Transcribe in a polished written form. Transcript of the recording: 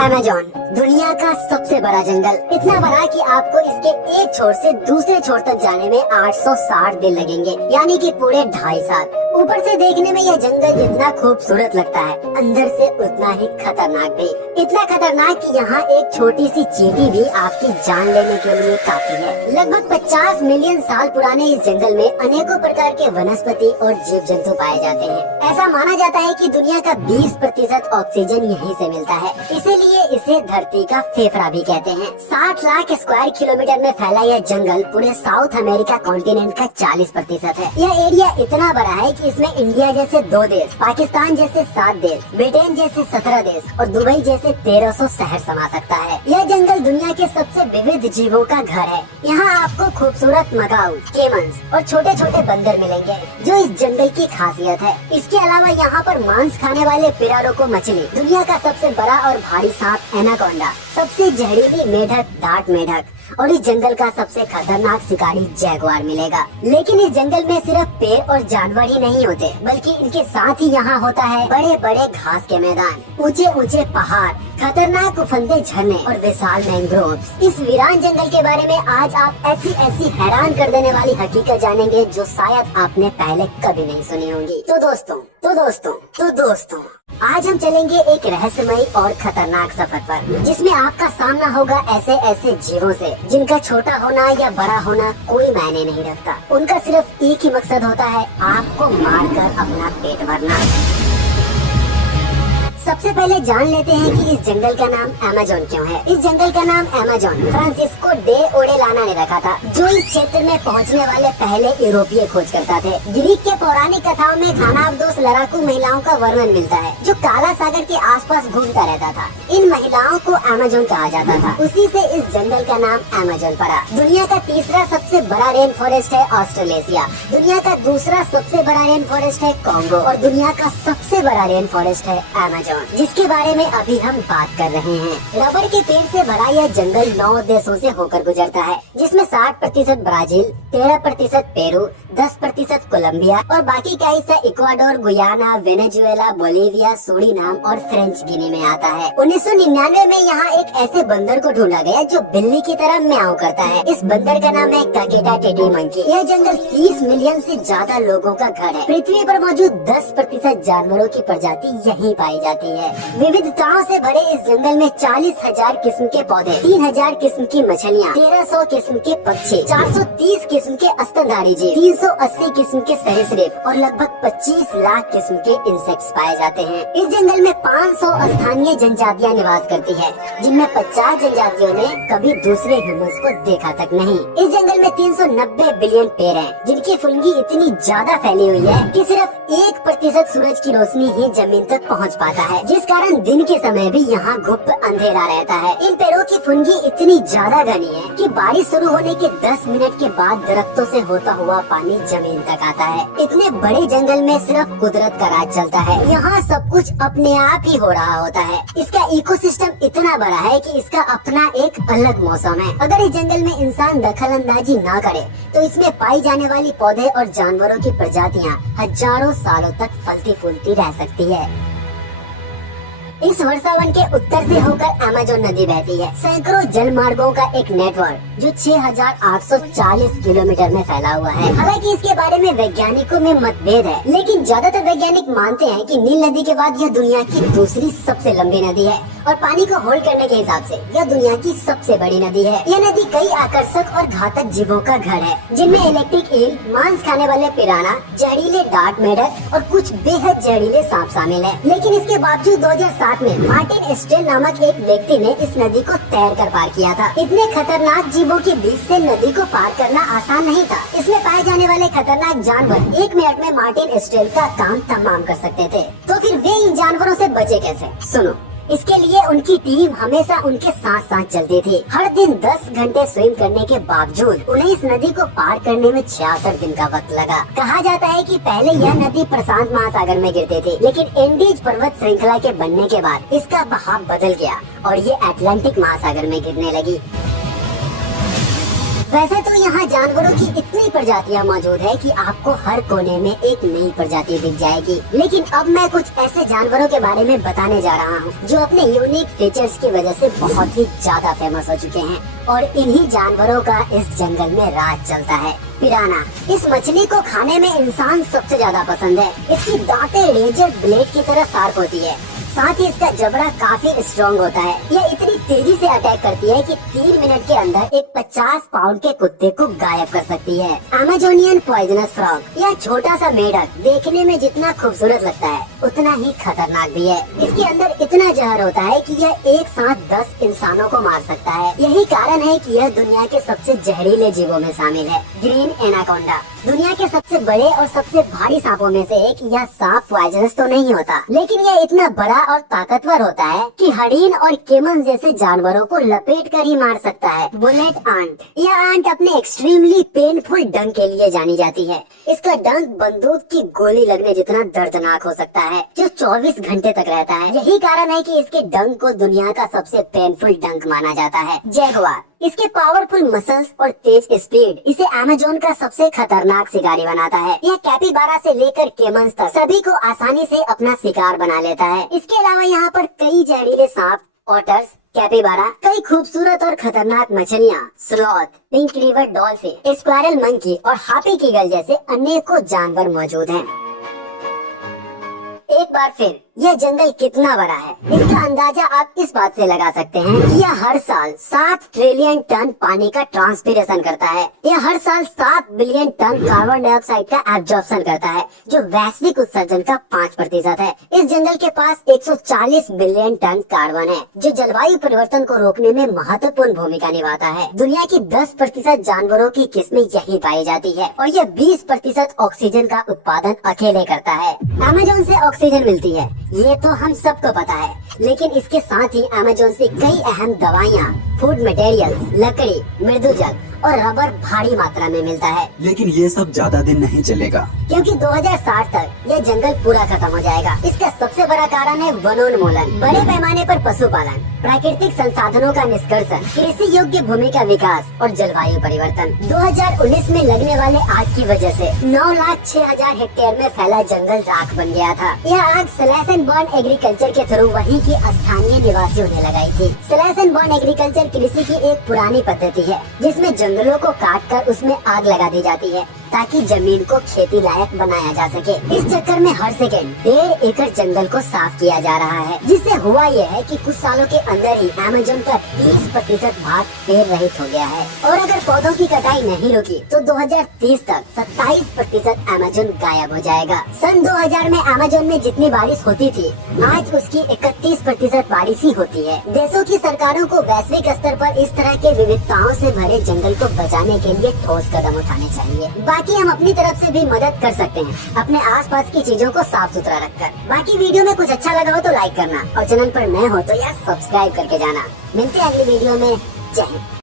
Amazon दुनिया का सबसे बड़ा जंगल, इतना बड़ा कि आपको इसके एक छोर से दूसरे छोर तक जाने में 860 दिन लगेंगे, यानी कि पूरे 2.5 साल। ऊपर से देखने में यह जंगल जितना खूबसूरत लगता है, अंदर से उतना ही खतरनाक भी। इतना खतरनाक कि यहाँ एक छोटी सी चींटी भी आपकी जान लेने के लिए काफी है। लगभग 50 मिलियन साल पुराने इस जंगल में अनेकों प्रकार के वनस्पति और जीव जंतु पाए जाते हैं। ऐसा माना जाता है कि दुनिया का 20% ऑक्सीजन यहीं से मिलता है, इसीलिए इसे धरती का फेफड़ा भी कहते हैं। 60 लाख स्क्वायर किलोमीटर में फैला यह जंगल पूरे साउथ अमेरिका कॉन्टिनेंट का 40% है। यह एरिया इतना बड़ा है कि इसमें इंडिया जैसे 2 देश, पाकिस्तान जैसे 7 देश, ब्रिटेन जैसे 17 देश और दुबई जैसे 1300 शहर समा सकता है। यह जंगल दुनिया के सबसे विविध जीवों का घर है। यहाँ आपको खूबसूरत मकाऊ, केमन्स और छोटे छोटे बंदर मिलेंगे, जो इस जंगल की खासियत है। इसके अलावा यहाँ पर मांस खाने वाले पिरारोको मछली, दुनिया का सबसे बड़ा और भारी सांप एनाकोंडा, सबसे जहरीली मेढक डार्ट मेढक और इस जंगल का सबसे खतरनाक शिकारी जैगुआर मिलेगा। लेकिन इस जंगल में सिर्फ पेड़ और जानवर ही नहीं होते, बल्कि इनके साथ ही यहाँ होता है बड़े बड़े घास के मैदान, ऊंचे ऊंचे पहाड़, खतरनाक उफंदे झरने और विशाल मैंग्रोव्स। इस वीरान जंगल के बारे में आज आप ऐसी हैरान कर देने वाली हकीकत जानेंगे जो शायद आपने पहले कभी नहीं सुनी होंगी। तो दोस्तों आज हम चलेंगे एक रहस्यमयी और खतरनाक सफर पर, जिसमें आपका सामना होगा ऐसे जीवों से जिनका छोटा होना या बड़ा होना कोई मायने नहीं रखता। उनका सिर्फ एक ही मकसद होता है, आपको मारकर अपना पेट भरना। सबसे पहले जान लेते हैं कि इस जंगल का नाम अमेज़न क्यों है। इस जंगल का नाम अमेज़न फ्रांसिस्को डे ओडेलाना ने रखा था, जो इस क्षेत्र में पहुंचने वाले पहले यूरोपीय खोजकर्ता थे। ग्रीक के पौराणिक कथाओं में खानाबदोश लड़ाकू महिलाओं का वर्णन मिलता है, जो काला सागर के आसपास घूमता रहता था। इन महिलाओं को अमेज़न कहा जाता था, उसी से इस जंगल का नाम अमेज़न पड़ा। दुनिया का तीसरा सबसे बड़ा रेन फॉरेस्ट है ऑस्ट्रेलेशिया, दुनिया का दूसरा सबसे बड़ा रेन फॉरेस्ट है कॉन्गो और दुनिया का सबसे बड़ा रेन फॉरेस्ट है अमेज़न, जिसके बारे में अभी हम बात कर रहे हैं। रबर के पेड़ से भरा यह जंगल 9 देशों से होकर गुजरता है, जिसमें 60% ब्राजील, 13% पेरू, 10% कोलंबिया और बाकी का हिस्सा Ecuador, Guyana, Venezuela, Bolivia, Suriname और फ्रेंच गिनी में आता है। 1999 में यहाँ एक ऐसे बंदर को ढूंढा गया जो बिल्ली की तरह म्याऊं करता है। इस बंदर का नाम है काकेटा टेडी मंकी। यह जंगल 30 मिलियन से ज्यादा लोगों का घर है। पृथ्वी पर मौजूद 10% जानवरों की प्रजाति यहीं पाई जाती है। विविधताओं से भरे इस जंगल में 40,000 किस्म के पौधे, 3,000 किस्म की मछलियाँ, 1300 किस्म के पक्षी, 430 किस्म के स्तनधारी जीव, 380 किस्म के सरीसृप और लगभग 25 लाख किस्म के इंसेक्ट्स पाए जाते हैं। इस जंगल में 500 स्थानीय जनजातियाँ निवास करती है, जिनमें 50 जनजातियों ने कभी दूसरे ह्यूमंस को देखा तक नहीं। इस जंगल में 390 बिलियन पेड़ हैं, जिनकी फुनगी इतनी ज्यादा फैली हुई है कि सिर्फ 1% सूरज की रोशनी ही जमीन तक पहुँच पाता है, जिस कारण दिन के समय भी यहाँ गुप्त अंधेरा रहता है। इन पेड़ों की फुनगी इतनी ज्यादा घनी है कि बारिश शुरू होने के 10 मिनट के बाद दरख्तों से होता हुआ पानी जमीन तक आता है। इतने बड़े जंगल में सिर्फ कुदरत का राज चलता है। यहाँ सब कुछ अपने आप ही हो रहा होता है। इसका इकोसिस्टम इतना बड़ा है कि इसका अपना एक अलग मौसम है। अगर इस जंगल में इंसान दखल अंदाजी न करे तो इसमें पाई जाने वाली पौधे और जानवरों की प्रजातियाँ हजारों सालों तक फलती फूलती रह सकती है। इस वर्षावन के उत्तर से होकर अमेज़न नदी बहती है। सैकड़ों जल मार्गों का एक नेटवर्क जो 6,840 किलोमीटर में फैला हुआ है। हालांकि इसके बारे में वैज्ञानिकों में मतभेद है, लेकिन ज्यादातर वैज्ञानिक मानते हैं कि नील नदी के बाद यह दुनिया की दूसरी सबसे लंबी नदी है और पानी को होल्ड करने के हिसाब से यह दुनिया की सबसे बड़ी नदी है। यह नदी कई आकर्षक और घातक जीवों का घर है, जिनमें इलेक्ट्रिक ईल, मांस खाने वाले पिराना, जहरीले डार्ट मेढक और कुछ बेहद जहरीले सांप शामिल है। लेकिन इसके बावजूद 2007 में मार्टिन एस्टेल नामक एक व्यक्ति ने इस नदी को तैर कर पार किया था। इतने खतरनाक जीवों के बीच से नदी को पार करना आसान नहीं था। इसमें पाए जाने वाले खतरनाक जानवर 1 मिनट में मार्टिन एस्टेल का काम तमाम कर सकते थे। तो फिर वे इन जानवरों से बचे कैसे? सुनो, इसके लिए उनकी टीम हमेशा उनके साथ साथ चलती थी। हर दिन 10 घंटे स्विम करने के बावजूद उन्हें इस नदी को पार करने में 66 दिन का वक्त लगा। कहा जाता है कि पहले यह नदी प्रशांत महासागर में गिरती थी, लेकिन एंडीज पर्वत श्रृंखला के बनने के बाद इसका बहाव बदल गया और ये अटलांटिक महासागर में गिरने लगी। वैसे तो यहाँ जानवरों की इतनी प्रजातियाँ मौजूद है कि आपको हर कोने में एक नई प्रजाति दिख जाएगी। लेकिन अब मैं कुछ ऐसे जानवरों के बारे में बताने जा रहा हूँ जो अपने यूनिक फीचर्स की वजह से बहुत ही ज्यादा फेमस हो चुके हैं और इन्हीं जानवरों का इस जंगल में राज चलता है। पिराना। इस मछली को खाने में इंसान सबसे ज्यादा पसंद है। इसकी दांतें रेजर ब्लेड की तरह शार्प होती है, साथ ही इसका जबड़ा काफी स्ट्रॉन्ग होता है। यह इतनी तेजी से अटैक करती है कि 3 मिनट के अंदर एक 50 पाउंड के कुत्ते को गायब कर सकती है। Amazonian poisonous frog. यह छोटा सा मेढक देखने में जितना खूबसूरत लगता है उतना ही खतरनाक भी है। इसके अंदर इतना जहर होता है कि यह एक साथ 10 इंसानों को मार सकता है। यही कारण है कि यह दुनिया के सबसे जहरीले जीवों में शामिल है। Green anaconda. दुनिया के सबसे बड़े और सबसे भारी सांपों में से एक। यह सांप पॉइजनस तो नहीं होता, लेकिन यह इतना बड़ा और ताकतवर होता है कि हरिन और केमन जैसे जानवरों को लपेट कर ही मार सकता है। Bullet ant. यह आंट अपने एक्सट्रीमली पेनफुल डंक के लिए जानी जाती है। इसका डंक बंदूक की गोली लगने जितना दर्दनाक हो सकता है, जो 24 घंटे तक रहता है। यही कारण है कि इसके डंक को दुनिया का सबसे पेनफुल डंक माना जाता है। जैगुआर। इसके पावरफुल मसल्स और तेज स्पीड इसे अमेज़न का सबसे खतरनाक शिकारी बनाता है। यह कैपिबारा से लेकर केमन्स तक सभी को आसानी से अपना शिकार बना लेता है। इसके अलावा यहाँ पर कई जहरीले सांप, ऑटर्स, कैपिबारा, कई खूबसूरत और खतरनाक मछलियाँ, sloth, pink river dolphin, squirrel monkey और हाथी कीगल जैसे अनेकों जानवर मौजूद हैं। एक बार फिर यह जंगल कितना बड़ा है, इसका अंदाजा आप इस बात से लगा सकते हैं कि यह हर साल 7 ट्रिलियन टन पानी का ट्रांसपीरेशन करता है। यह हर साल 7 बिलियन टन कार्बन डाइऑक्साइड का एब्जॉर्प्शन करता है, जो वैश्विक उत्सर्जन का 5% है। इस जंगल के पास 140 बिलियन टन कार्बन है, जो जलवायु परिवर्तन को रोकने में महत्वपूर्ण भूमिका निभाता है। दुनिया की 10% जानवरों की किस्में यही पाई जाती है और यह 20% ऑक्सीजन का उत्पादन अकेले करता है। अमेज़न से ऑक्सीजन मिलती है, ये तो हम सबको पता है, लेकिन इसके साथ ही अमेज़न से कई अहम दवाइयाँ, फूड मटेरियल्स, लकड़ी, मृदुजल और रबर भारी मात्रा में मिलता है। लेकिन ये सब ज्यादा दिन नहीं चलेगा, क्योंकि 2060 तक यह जंगल पूरा खत्म हो जाएगा। इसका सबसे बड़ा कारण है वनोन्मूलन, बड़े पैमाने पर पशुपालन, प्राकृतिक संसाधनों का निष्कर्षण, कृषि योग्य भूमि का विकास और जलवायु परिवर्तन। 2019 में लगने वाले आग की वजह से 9,06,000 हेक्टेयर में फैला जंगल राख बन गया था। यह आग स्लैश एंड बर्न एग्रीकल्चर के थ्रू वहीं की स्थानीय निवासियों ने लगाई थी। स्लैश एंड बर्न एग्रीकल्चर कृषि की एक पुरानी पद्धति है, जिसमें जंगलों को काटकर उसमें आग लगा दी जाती है ताकि जमीन को खेती लायक बनाया जा सके। इस चक्कर में हर सेकेंड 1.5 एकड़ जंगल को साफ किया जा रहा है, जिससे हुआ यह है कि कुछ सालों के अंदर ही अमेज़न का 30% भाग पेड़ रहित हो गया है। और अगर पौधों की कटाई नहीं रुकी तो 2030 तक 27% अमेज़न गायब हो जाएगा। सन 2000 में अमेज़न में जितनी बारिश होती थी, आज उसकी 31% बारिश ही होती है। देशों की सरकारों को वैश्विक स्तर पर इस तरह के विविधताओं से भरे जंगल को बचाने के लिए ठोस कदम उठाने चाहिए। बाकी हम अपनी तरफ से भी मदद कर सकते हैं, अपने आसपास की चीजों को साफ सुथरा रखकर। बाकी वीडियो में कुछ अच्छा लगा हो तो लाइक करना और चैनल पर नए हो तो यार सब्सक्राइब करके जाना। मिलते हैं अगली वीडियो में। जय हिंद।